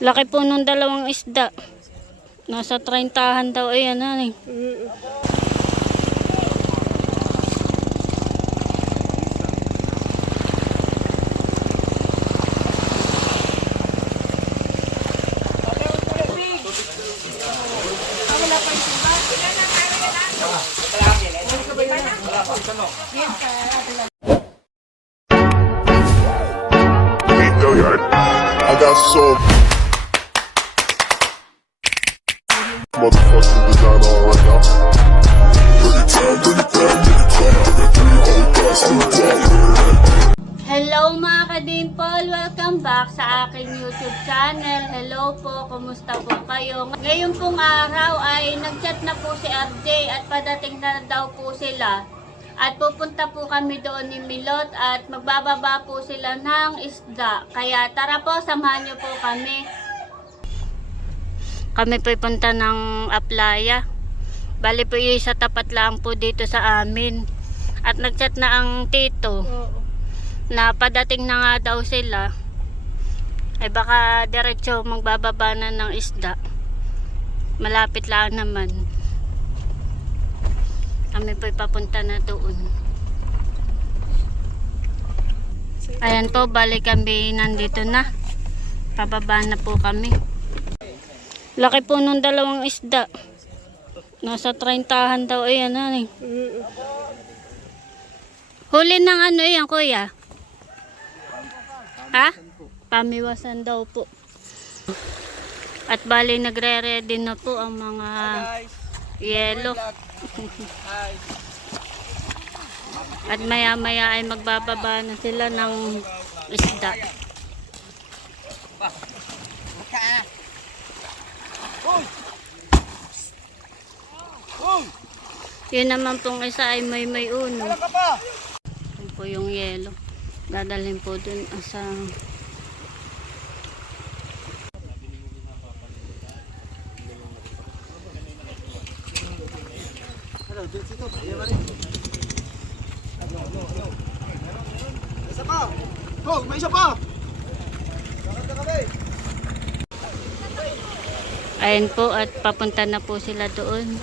Laki po nung dalawang isda. Nasa 30 daw. Ayan, honey. I got so motherfucking design on right now. Hello mga ka-dimple! Welcome back sa aking YouTube channel. Hello po, kumusta po kayo? Ngayon pong araw ay nag-chat na po si RJ at padating na daw po sila. At pupunta po kami doon ni Milot at magbababa po sila ng isda. Kaya tara po, samahan niyo po kami. Kami po punta ng Aplaya. Bali po yung sa tapat lang po dito sa amin. At nag-chat na ang tito. Na padating na nga daw sila. Ay baka diretso magbababa na ng isda. Malapit lang naman. Kami po papunta na doon. Ayan po, balik kami nandito na. Pababa na po kami. Laki po nung dalawang isda. Nasa 30 daw. Ayan, honey. Huli ng ano yan, kuya? Ha? Pamiwasan daw po. At bali nagre-ready na po ang mga yelo. At maya maya ay magbababa na sila ng isda. Yun naman pong isa ay may uno. Yun po yung yelo. Dadalhin po dun sa Isa pa! Oh, may isa pa! ayan po at papunta na po sila doon.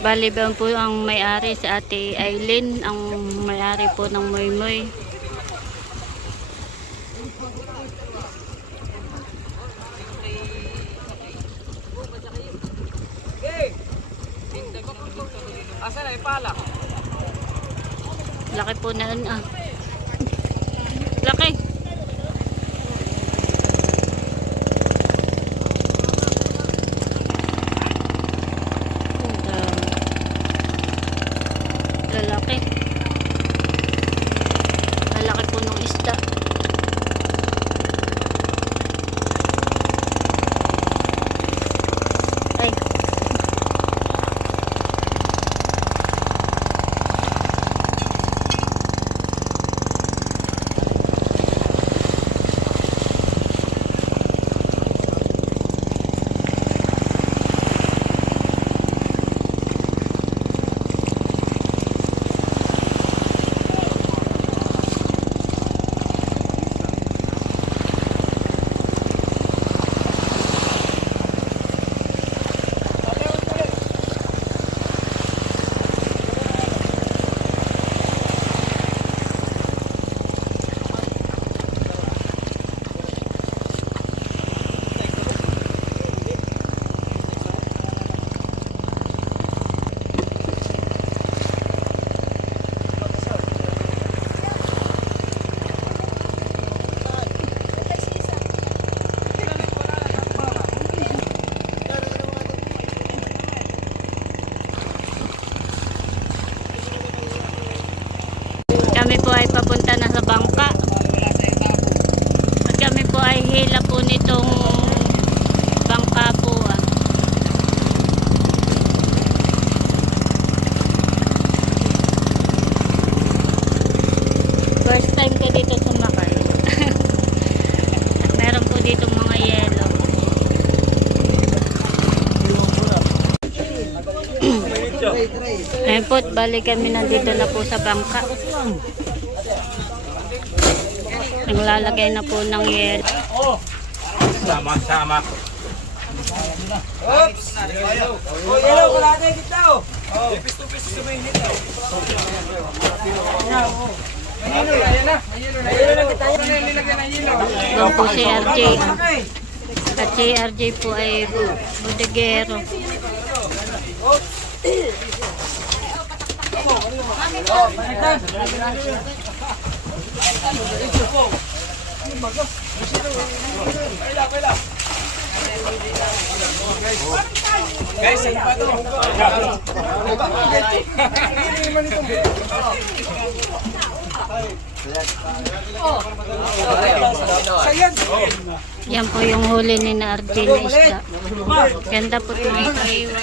Bali ba po ang may-ari si Ate Aileen, ang may-ari po ng Moy Moy. Asa na ipala? Laki po na yun ah. Laki. Lalaki. Lalaki po ng isda. Ay. Kami po ay papunta na sa bangka. At kami po ay hila po nitong bangka po ah. First time ka dito sumakay. At meron po dito mga yelo. Ayun po, balik kami nandito na po sa bangka. Naglalagay na po ng yelo. Sama-sama. Oops! Oh, yellow, kalahati kita oh. Pipis-tupis sa mainit oh. Ayan na. Ayan na kita. Nilagyan na yelo. Doon po si RJ. At si RJ po ay bodegero. Guys, ano pa to? Yan po yung huli ni na RJ na isda. Ganda po ito mga kaiwa.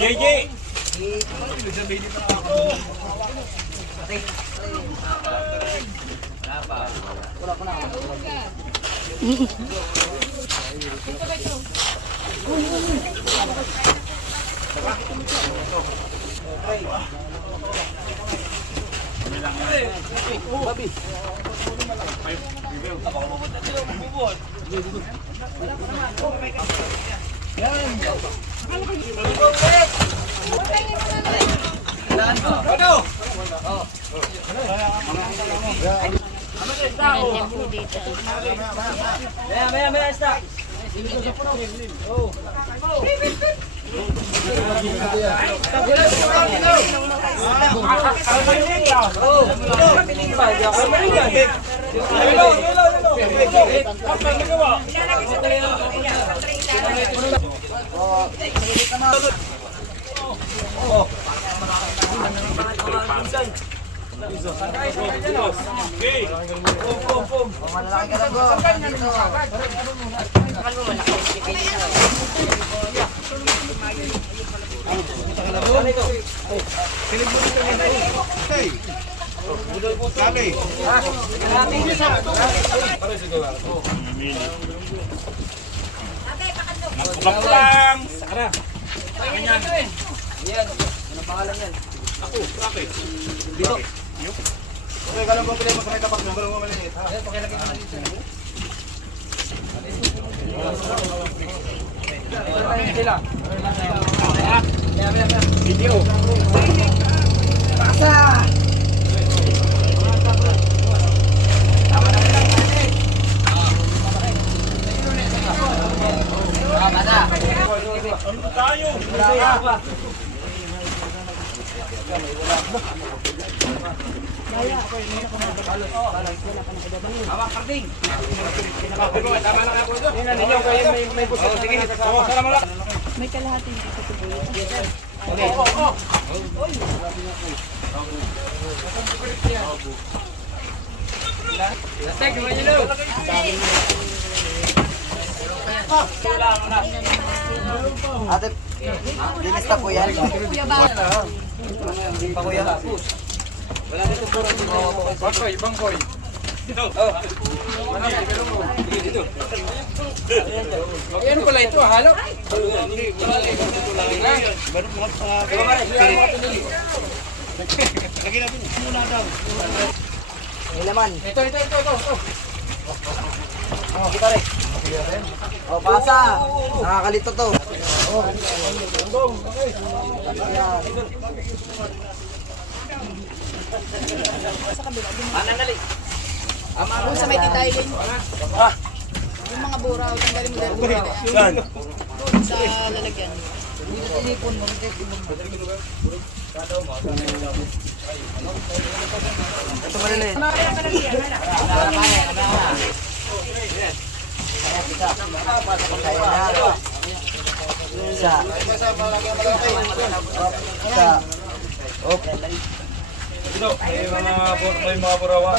JJ! Ganda po dito. Maya, isda. Lang! Sakara! Okay, galang ko pala magkakita pag number mo maliit. Ha? Video! Ano tayo? Hawak karding. Tama na ako ito. Tingnan ninyo kayo may gusto. Sige. Salamat lang. May kalahati dito sa bulo. Okay. Lastek, naman yun daw. Ate, dinista po yan. Kuya ba? Pa kuya. Wala dito puro. Bangkoy, bangkoy. Dito. Oh. Dito. Ano pala ito, halo? May laman. Ito. Oh, kita rin. Oh, pasa. Nakakalito to. Oh. Doon sa may titailing. Yung mga buraw, tanggalin mo dahil buraw. Yan. Doon sa lalagyan. Dito tinipon mo. Ito maliliit. Isa. Isa. Op. May mga burawa.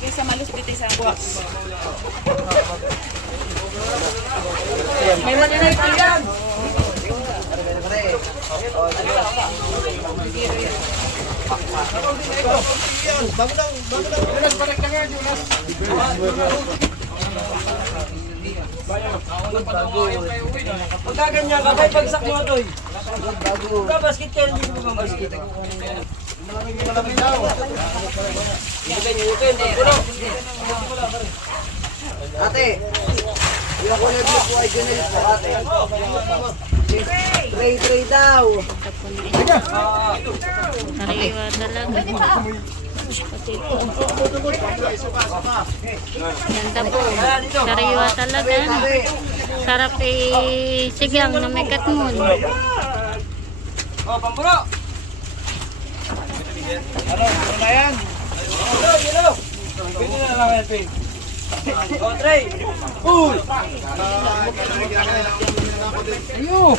Yung sa malus bitay sa box. May maninay pa yan. Pagkaganyan ka, kay pagsak mo ito. Basket ka, hindi mo basket. Ate, yung kulay blue po ay generis po ate. Tray daw. Sariwa talaga. Pati ito. Ganda po. Sariwa talaga. Sarap sigang na may katmon. Oh, pampuro. Ano na yan? Yellow. Pwede na lang yan, Pin. Oh, Trey. Uy! Ayun!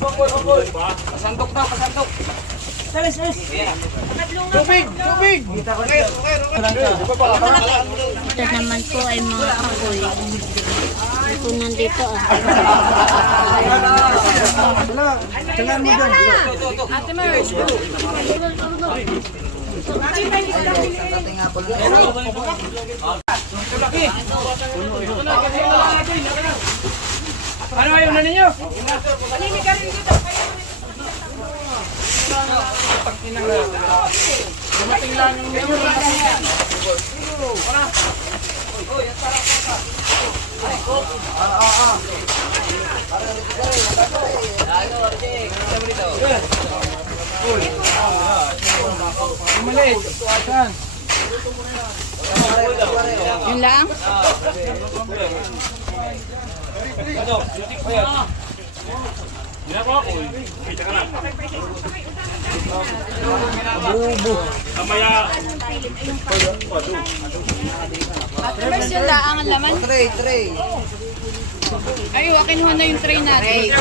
Pangkol. Pasantok na, pasantok. Salis. Tubig! Ito naman po ay mga kahoy. Ito nandito ah. Ate Mars. Dating apple. Ano ayaw na ninyo? Maliit. Saan? Yun lang. Ano? Ayan. Ginagawa ko. Kita ka lang. Kamaya. Ate Mars, yung daang ang laman. Tray. Ay, kinuha na yung tray natin.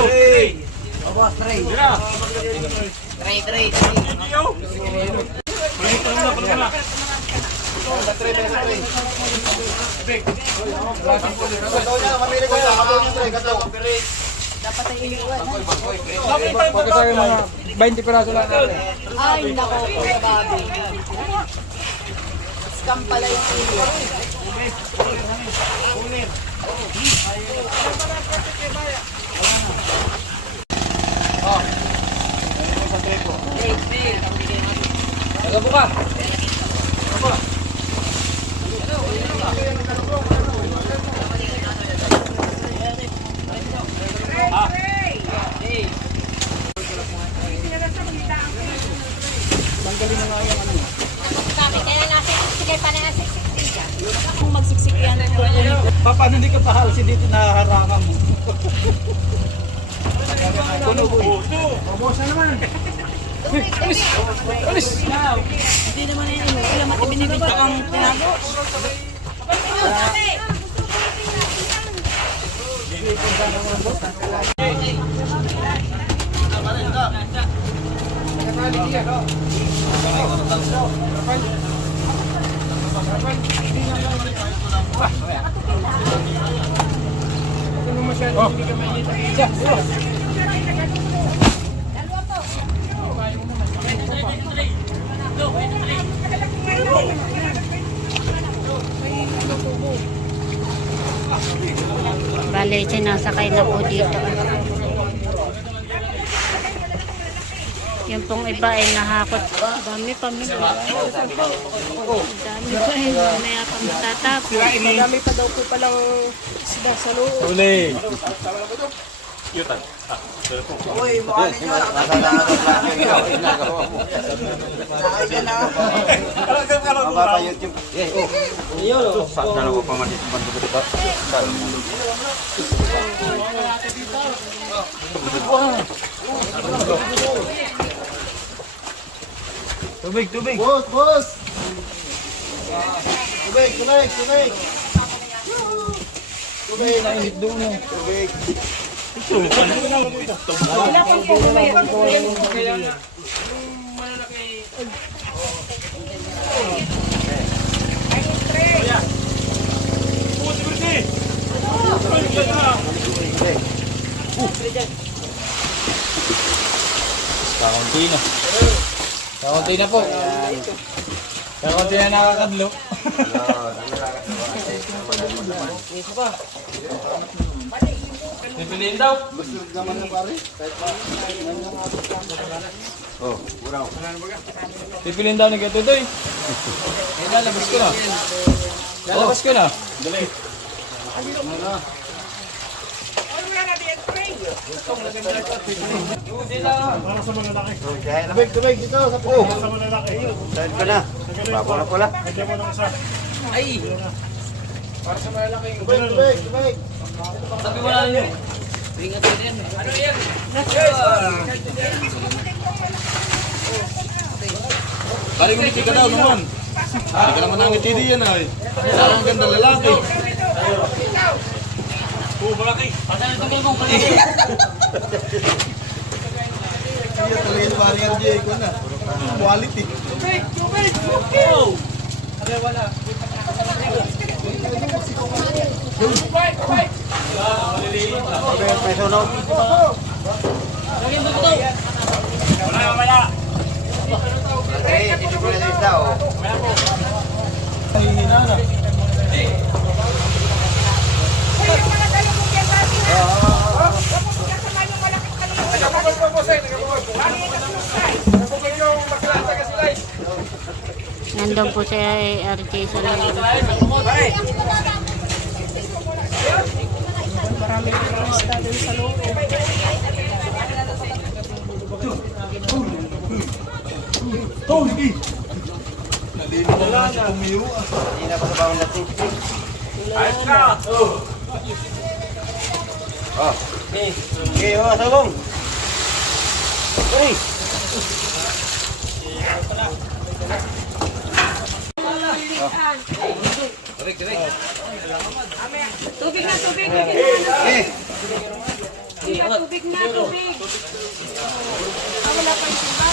Boss, tray. Tray. Dapat ay iniwan. 20 piraso lang natin. Ay, nako po, babi. Scam pala yung iniwan. Nagabuka. Kung magsiksik yan, Paano hindi ka pahalsin dito nahaharangan mo? hindi naman yan inuulam at ibinibidyo ang tinago. Bale, sinasakay na po dito. Yung pong iba ay nahakot. Dami pa minsan. Dami pa eh. Mamaya pa matatapos. Madami pa daw po palang isda sa loob. Uli. Yutan. Telepon. Uy, mukha ninyo. Mapapa-YouTube. Dalawa pa man dito. Bantu ko dito. Tubig, tubig. Boss, boss. Tubig, tubig, tubig. Tubig, nainit doon eh. Tubig. Kaunti na. Kaunti na po. Kaunti na nakakadlo. Pipiliin daw. Naman na pare. Oh, buraw. Pipiliin daw ni Gatutoy. Eh, lalabas ko na. Lalabas ko na. Dali. Tubig, tubig dito sa po. Saan ka na? Bago na pala. Ay! Para sa malalaki yung Tubig, tubig, tubig. sabi wala nyo. Ingat ka din. Ano yan? Kali ko ngiti ka daw naman. Hindi ka naman nangiti diyan ay. Ang ganda lalaki. Oo, malaki. Pagka ito kayo mong kalili. Iya talaga yung pare RJ ko na. Quality. Peso no? Wala. Eh, dito ko na isda oh. Hihina na. Nandun po si RJ sa loob. Hindi na pa sa bawang na tubig. Ayos ka. Oh. Okay, oh, sabong. Hey. Tubig na, tubig. Eh, Tubig na, tubig. Ah, wala pa yung timba.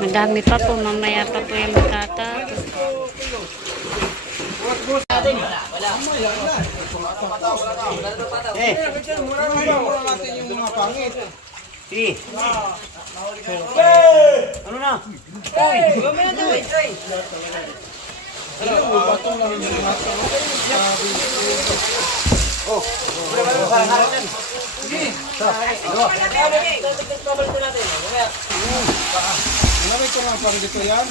Madami pa po, mamaya pa po yung matatapos. eh. Si. Ano na? Oh, parang harap yan. Ginamit ko nga parang dito yan.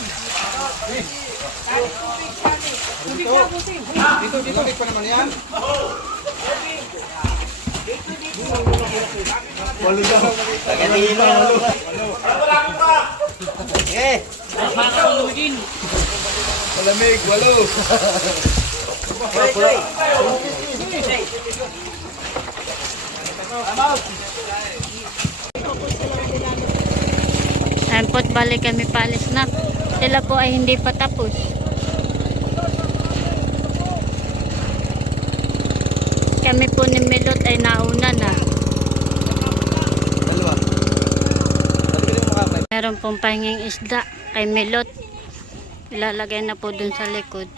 Dito pa naman yan. Walo daw. Tagalino. Eh. Malamig, walo. Ayan po't balik kami paalis na. Sila po ay hindi pa tapos. Kami po ni Milot ay nauna na. Meron pong pahinging isda kay Milot. Ilalagay na po dun sa likod.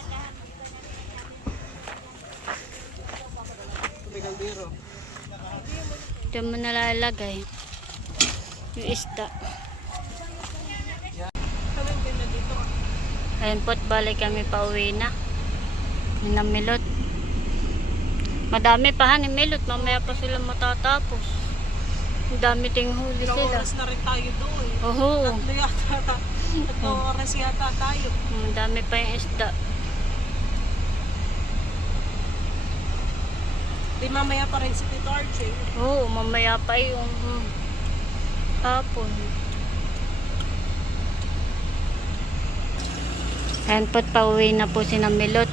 Diyan mo nalalagay. Yung isda. Kami din na dito. Ayun po't balik kami pa uwi na. Yun ang milot. Madami pa ni milot. Mamaya pa sila matatapos. Ang dami ting huli Ilang sila. oras na rin tayo doon. Oo. Tatlong oras yata tayo. Ang dami pa yung isda. Di mamaya pa rin si Tito RJ. Oo, mamaya pa yung hapon. Ayan po't pauwi na po si Milot.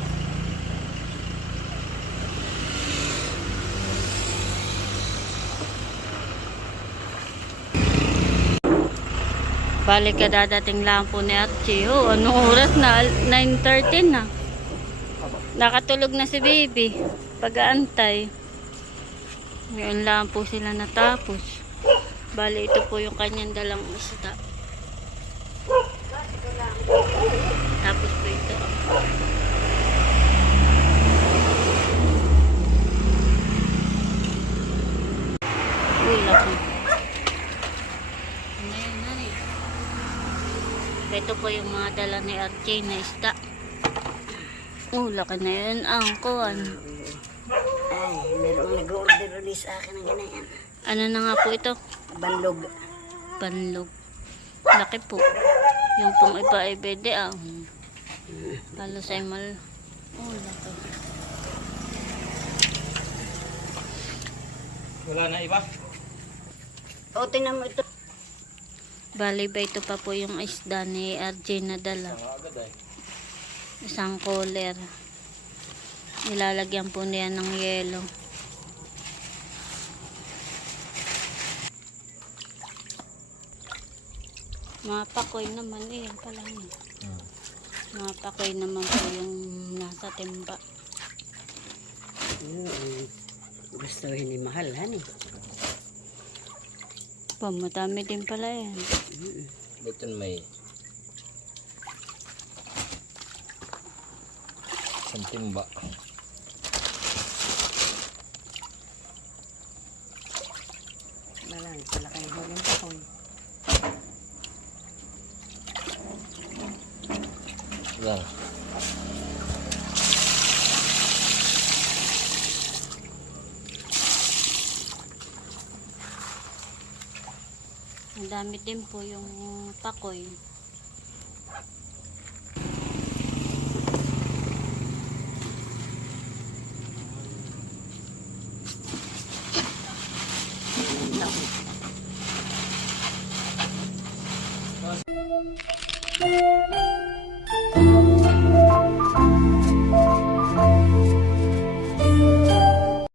Balik ka dadating lang po ni Archie. Oh, anong oras na? 9:13 na. Nakatulog na si baby. Pag-aantay. Ngayon lang po sila natapos. Bali, ito po yung kanyang dalang isda. Tapos po ito. Uy, laki. Ano yun, nani? Ito po yung mga dala ni RJ na isda. Laki na yun. Kuwan. Ay, merong nag-order ulit sa akin ng ganyan. Ano na nga po ito? Banlog. Panlog. Laki po. Yung pong iba ay bede Palo sa imal. Laki. Wala na iba? O, tingnan mo ito. Bali ba ito pa po yung isda ni RJ na dala. Isang cooler. Nilalagyan po niya ng yelo. Mga pakoy naman yan pala niya. Mga pakoy naman po yung nasa timba. Gusto ni mahal, hani. Madami din pala yan. Ito may santimba. Malaki, pala kayo huling pakoy. Yan. Ang dami din po yung pakoy. Laki.